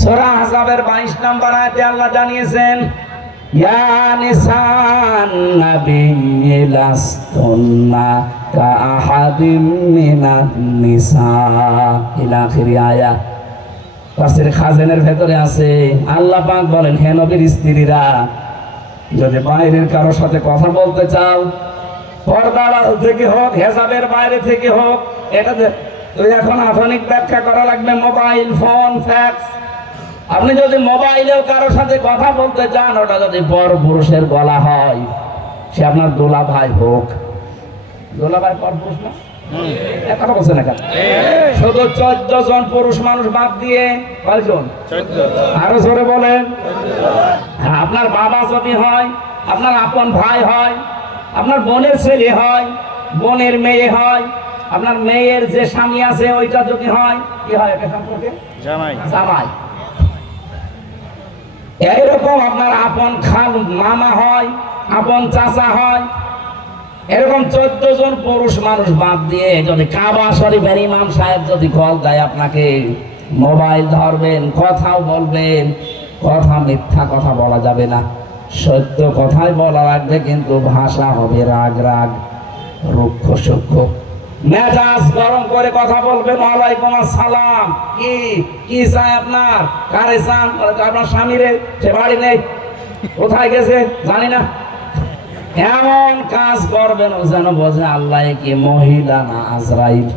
সূরা আহজাবের 22 নম্বর আয়াতে আল্লাহ জানিয়েছেন, ইয়া নিসান নাবিয়্যি লাস্তুন্না কাআহাদিম মিনান নিসা ইলা আখিরি আয়াত। তাফসীর খাজানের ভেতরে আছে, আল্লাহ পাক বলেন, হে নবীর স্ত্রীরা, যদি বাইরের কারোর সাথে কথা বলতে চাও, পর্দার থেকে হোক, হেজাবের বাইরে থেকে হোক, এটা তো এখন আধুনিক ব্যাখ্যা করা লাগবে, মোবাইল ফোন, ফ্যাক্স। আপনি যদি মোবাইলেও কারোর সাথে কথা বলতে চান, ওটা যদি পর পুরুষের গলা হয়, সে আপনার দোলা ভাই হোক। দোলা ভাই পর পুরুষ না? কথা বলছে না কেন? শুধু 14 জন পুরুষ মানুষ বাদ দিয়ে কয়জন? আরো জোরে বলেন। হ্যাঁ, আপনার বাবা যদি হয়, আপনার আপন ভাই হয়, আপনার বোনের ছেলে হয়, বোনের মেয়ে হয়, আপনার মেয়ের যে স্বামী আছে ওইটা যদি হয়, কি হয় এটা সম্পর্কে? জামাই। জামাই। এইরকম আপনার আপন খাল মামা হয়, আপন চাচা হয়, এরকম 14 জন পুরুষ মানুষ বাদ দিয়ে যদি কাবা শরীফের ইমাম সাহেব যদি কল দেয় আপনাকে, মোবাইল ধরবেন, কথাও বলবেন। কথা মিথ্যা কথা বলা যাবে না, সত্য কথাই বলা লাগবে, কিন্তু ভাষা হবে রাগ রাগ, রুক্ষ সূক্ষ্ম। মেজাজ গরম করে কথা বলবেন, ওয়ালাইকুম আসসালাম, কি চাই আপনার, কারে চান? আপনার স্বামীরে, সে বাড়ি নেই, কোথায় গেছে জানি না। এমন কাজ করবেন যেন বোঝে আল্লাহ কি মহিলা না আজরাইল।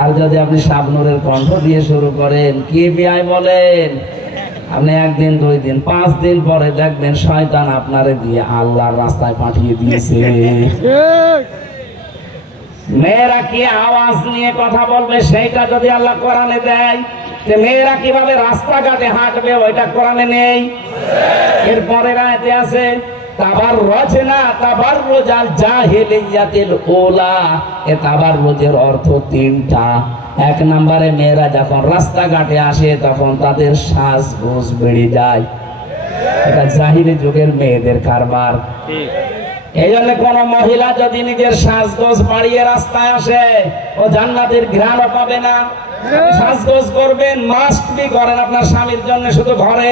আর যদি আপনি শাবনুরের কণ্ঠ দিয়ে শুরু করেন, কি বিয়াই বলেন, আপনি 1 দিন 2 দিন 5 দিন পরে দেখবেন শয়তান আপনারে দিয়ে আল্লাহর রাস্তায় পাঠিয়ে দিয়েছে। মেয়েরা কি আওয়াজ নিয়ে কথা বলবে, সেইটা যদি আল্লাহ কোরআনে দেয়, যে মেয়েরা কিভাবে রাস্তাঘাটে হাঁটবে, ওইটা কোরআনে নেই। এরপরের আয়াতে আছে, তাবাররুজনা তাবাররুজাল জাহিলিয়াতিল উলা। এ তাবাররুজের অর্থ 3টা। 1 নম্বরে মেয়েরা যখন রাস্তাঘাটে আসে তখন তাদের সাজগোজ বেড়ে যায়, এটা জাহিলি যুগের মেয়েদের কারবার। এই জন্য কোন মহিলা যদি নিজের সাজগোজ বাড়িয়ে রাস্তায় আসে, ও জান্নাতের ঘ্রাণও পাবে না। সাজগোজ করবেন, মাস্ট বি করেন আপনার স্বামীর জন্য, শুধু ঘরে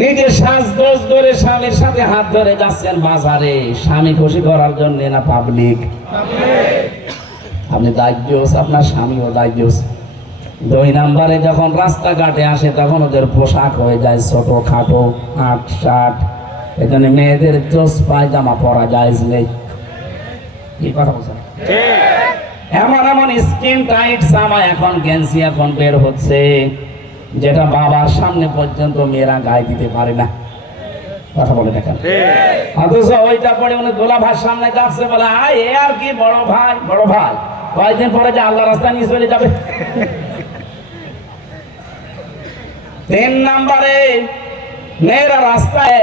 নিজের সাজগোজ করে স্বামীর সাথে হাত ধরে যাচ্ছেন বাজারে, স্বামী খুশি করার জন্য না পাবলিক? আপনি দায়িত্বস, আপনার স্বামীও দায়িত্বস। 2 নম্বরে যখন রাস্তাঘাটে আসে তখন ওদের পোশাক হয়ে যায় ছোট খাটো, 8-60। এখানে মেয়েদের জোস পায়জামা পরা জায়েজ নেই। কি কথা বলছেন? এমন এমন স্কিন টাইট জামা এখন গেঞ্জি এখন বের হচ্ছে, যেটা বাবার সামনে পর্যন্ত মেয়েরা গায়ে দিতে পারে না। কথা বলে দেখেন। অথচ ওইটা পরে উনি দোলা ভাইয়ের সামনে যাচ্ছে, বলে আয় এ আর কি বড় ভাই, বড় ভাই। কয়েকদিন পরে যে আল্লাহ রাস্তা নিয়ে চলে যাবে। 3 নম্বরে মেয়েরা রাস্তায়,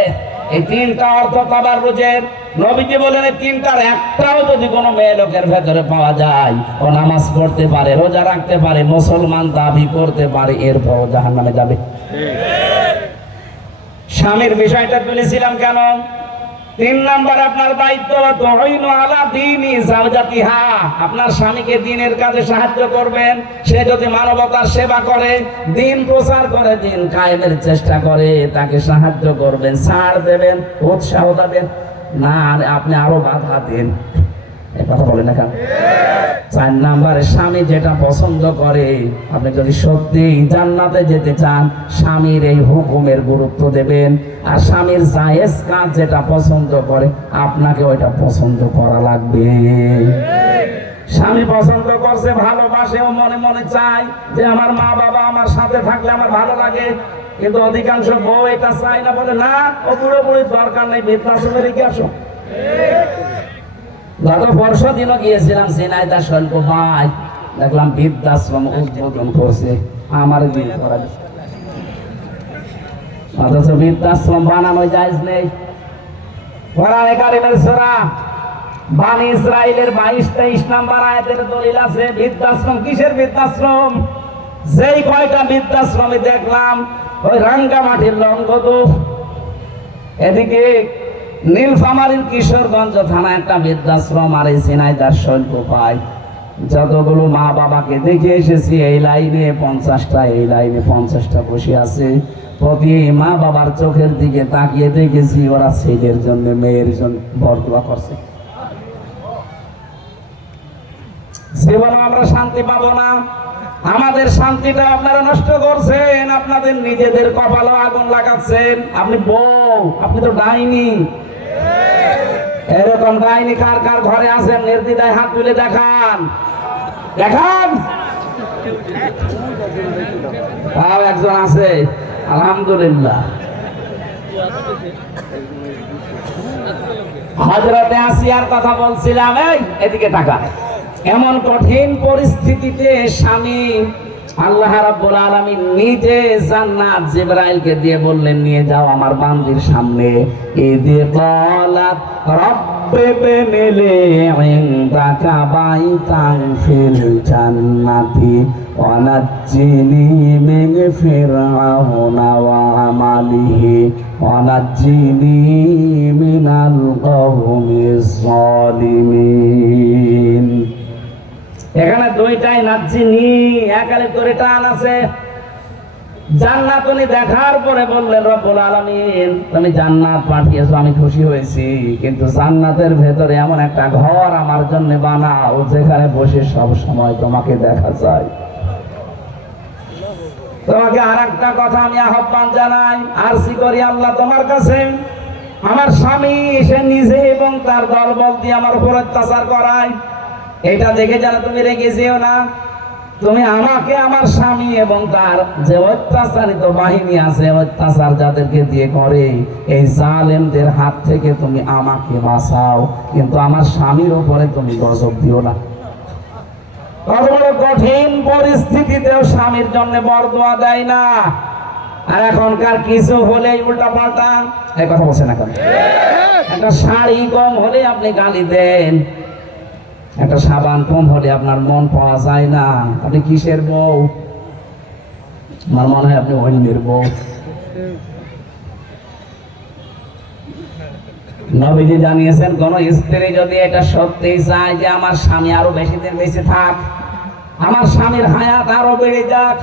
এই 3টা অর্থ তাবাররুজের। নবীজি বলেন, এই 3টার একটাও যদি কোনো মেয়ে লোকের ভেতরে পাওয়া যায়, ও নামাজ পড়তে পারে, রোজা রাখতে পারে, মুসলমান দাবি করতে পারে, এরপর জাহান্নামে যাবে। স্বামীর বিষয়টা তুলেছিলাম কেন? 3 নম্বর আপনার দায়িত্ব, তুইনু আলা দীনি যাওজাতিহা। আপনার স্বামীকে দ্বীনের কাজে সাহায্য করবেন। সে যদি মানবতার সেবা করে, দ্বীন প্রচার করে, দ্বীন কায়েমের চেষ্টা করে, তাকে সাহায্য করবেন, ছাড় দেবেন, উৎসাহ দেবেন না, আপনি আরো বাধা দেন। এই কথা বলেন না কেন? 4 নম্বরে স্বামী যেটা পছন্দ করে, আপনি যদি সত্যি জান্নাতে যেতে চান, স্বামীর এই হুকুমের গুরুত্ব দেবেন। আর স্বামীর জায়েজ কাজ যেটা পছন্দ করে, আপনাকে ওইটা পছন্দ করা লাগবে। স্বামী পছন্দ করছে, ভালোবাসে, ও মনে মনে চায় যে আমার মা বাবা আমার সাথে থাকলে আমার ভালো লাগে, কিন্তু অধিকাংশ বউ এটা চায় না, বলে না ও পুরোপুরি দরকার নেই, বৃদ্ধাশ্রমে রেখে আসো। গত বর্ষা দিনও গিয়েছিলাম ঝিনাইদহ স্বল্প ভাই, দেখলাম বৃদ্ধাশ্রম উদ্বোধন করছে, আমার বিয়ে করা, অথচ বৃদ্ধাশ্রম বানানো জায়েজ নেই। কোরআনে কারিমের সূরা বানী ইসরাইলের 22-23 নম্বর আয়াতের দলিল আছে। বৃদ্ধাশ্রম কিসের বৃদ্ধাশ্রম? যেই কয়টা বৃদ্ধাশ্রমে দেখলাম, ওই রাঙ্গামাটির লংগদু, এদিকে নীলফামারীর কিশোরগঞ্জ থানা একটা বৃদ্ধাশ্রম, আর এই ঝিনাইদহ শৈলকুপায় যতগুলো মা বাবাকে দেখে এসেছি এই লাইনে 50টা, এই লাইনে 50টা বসে আছে, প্রতি মা বাবার চোখের দিকে তাকিয়ে দেখেছি ওরা ছেলের জন্য মেয়ের জন্য বরদোয়া করছে। জীবনে আমরা শান্তি পাবো না, আমাদের শান্তিটা আপনারা নষ্ট করছেন, আপনাদের নিজেদের কপালে আগুন লাগাচ্ছেন। আপনি বউ, আপনি তো ডাইনি। এরকম ডাইনি কার কার ঘরে আছেন নির্দ্বিধায় হাত তুলে দেখান, দেখান। তাও একজন আছে, আলহামদুলিল্লাহ। হযরতে আসিয়ার কথা বলছিলাম, এই এদিকে তাকান। এমন কঠিন পরিস্থিতিতে স্বামী আল্লাহ রাব্বুল আলামিন নিজে জান্নাত জিবরাইলকে দিয়ে বললেন, নিয়ে যাও আমার বান্দির সামনে। ইদি ক্বালাত রাব্বি বিনিলি ইনদাকা বাইতান ফিল জান্নাতি ওয়া নাজ্জিনি মিন ফিরআউনা ওয়া আমালিহি ওয়া নাজ্জিনি মিনাল কওমিজ যালিমিন। এখানে দুইটাই নাজ্জিনি, একালে করে টান আছে। জান্নাত উনি দেখার পরে বললেন, রব্বুল আলামিন তুমি জান্নাত পাঠিয়েছো, আমি খুশি হয়েছি, কিন্তু জান্নাতের ভেতরে এমন একটা ঘর আমার জন্য বানাও যেখানে বসে সব সময় তোমাকে দেখা যায়। তোমাকে আর একটা কথা আমি আহ্বান জানাই, আরজি করি আল্লাহ তোমার কাছে, আমার স্বামী সে নিজে এবং তার দলবল দিয়ে আমার উপর অত্যাচার করায়, এটা দেখে যেন তুমি রেগে যেও না। তুমি আমাকে, আমার স্বামী এবং তার যে অত্যাচারিত বাহিনী আছে, অত্যাচার যাদেরকে দিয়ে করে, এই জালেমদের হাত থেকে তুমি আমাকে বাঁচাও, কিন্তু আমার স্বামীর উপরে তুমি গজব দিও না। কত বড় কঠিন পরিস্থিতিতেও স্বামীর জন্য বরদোয়া দেয় না। আর এখনকার কিছু হলেই উল্টা পাল্টা এই কথা বলছে না কেন? একটা শাড়ি কম হলে আপনি গালি দেন, একটা সাবান কম হলে আপনার মন পাওয়া যায় না। আপনি কিসের বউ? আমার মনে হয় আপনি অন্যের বউ। নবীজি জানিয়েছেন, কোন স্ত্রী যদি এটা সত্যি চায় যে আমার স্বামী আরো বেশি দিন বেঁচে থাক, আমার স্বামীর হায়াত আরো বেড়ে যাক,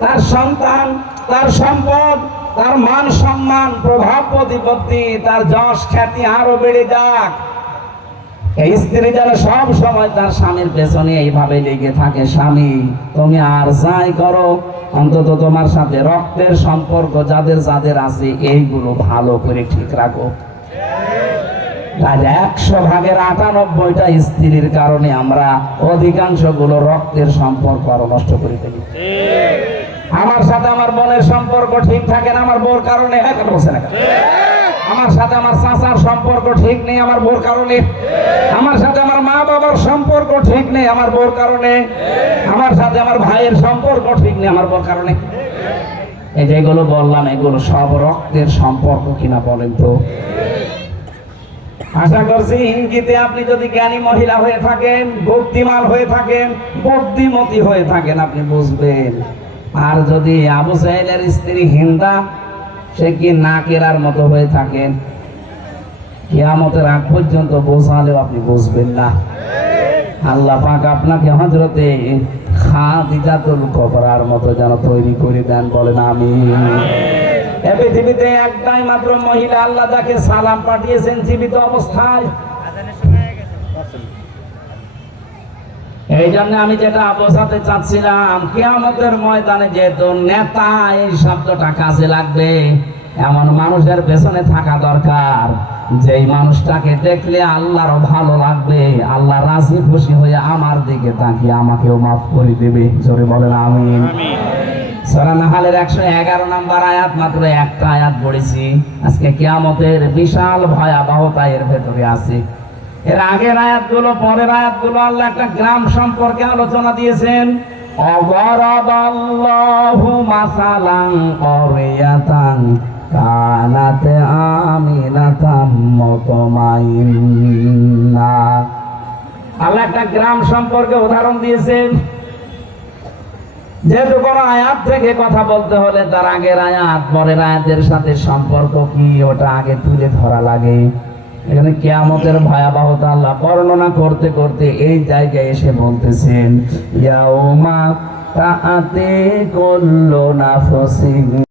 তার সন্তান, তার সম্পদ, তার মান সম্মান, প্রভাব প্রতিপত্তি, তার যশ খ্যাতি আরো বেড়ে যাক, এই স্ত্রী যেন সব সময় তার স্বামীর পেছনে এইভাবে লেগে থাকে, স্বামী তুমি আর যাই করো, অন্তত তোমার সাথে রক্তের সম্পর্ক যাদের যাদের আছে এইগুলো ভালো করে ঠিক রাখো। 100 ভাগের 98টা স্ত্রীর কারণে আমরা অধিকাংশ গুলো রক্তের সম্পর্ক আরো নষ্ট করে ফেলি। আমার সাথে আমার বোনের সম্পর্ক ঠিক থাকে না আমার বউর কারণে, আমার সাথে আমার চাচার সম্পর্ক ঠিক নেই আমার বউর কারণে, আমার সাথে আমার মা বাবার সম্পর্ক ঠিক নেই আমার বউর কারণে, আমার সাথে আমার ভাইয়ের সম্পর্ক ঠিক নেই আমার বউর কারণে। এই যেগুলো বললাম এগুলো সব রক্তের সম্পর্ক কিনা বলেন তো? আশা করছি ইঙ্গিতে আপনি যদি জ্ঞানী মহিলা হয়ে থাকেন, বুদ্ধিমান হয়ে থাকেন, বুদ্ধিমতী হয়ে থাকেন, আপনি বুঝবেন। আর যদি আবু জাহেলের স্ত্রী হিন্দা, সে কি নাকেরার মতো হয়ে থাকেন, কিয়ামতের আগ পর্যন্ত বোঝালেও আপনি বুঝবেন না। আল্লাহ পাক আপনাকে হযরতে খাদিজাতুল কুবরার মতো যেন তৈরি করে দেন, বলেন আমিন। এই পৃথিবীতে একটাই মাত্র মহিলা আল্লাহ যাকে সালাম পাঠিয়েছেন জীবিত অবস্থায়। এই জন্য আমি যেটা বোঝাতে চাচ্ছিলাম, কিয়ামতের ময়দানে যেহেতু নেতা এই শব্দটা কাজে লাগবে, এমন মানুষের পেছনে থাকা দরকার যেই মানুষটাকে দেখলে আল্লাহরও ভালো লাগবে, আল্লাহ রাজি খুশি হয়ে আমার দিকে তাকিয়ে আমাকেও মাফ করে দেবে। জোরে বলেন আমিন। সূরা নাহলের 111 নম্বর আয়াত, মাত্র একটা আয়াত পড়েছি। আজকে কিয়ামতের বিশাল ভয়াবহতা এর ভেতরে আছে। এর আগের আয়াতগুলো, পরের আয়াতগুলো আল্লাহ একটা গ্রাম সম্পর্কে আলোচনা দিয়েছেন। অবরাবাল্লাহু মাসালান ক্বরিয়াতান কানাত আমিনাতাম মুতমাইন্না। আল্লাহ একটা গ্রাম সম্পর্কে উদাহরণ দিয়েছেন। যেহেতু কোন আয়াত থেকে কথা বলতে হলে তার আগের আয়াত পরের আয়াতের সাথে সম্পর্ক কি, ওটা আগে তুলে ধরা লাগে। এখানে কিয়ামতের ভয়াবহতা আল্লাহ বর্ণনা করতে করতে এই জায়গায় এসে বলতেছেন ইয়াউমা তাআতি কুল্লু নাফসিন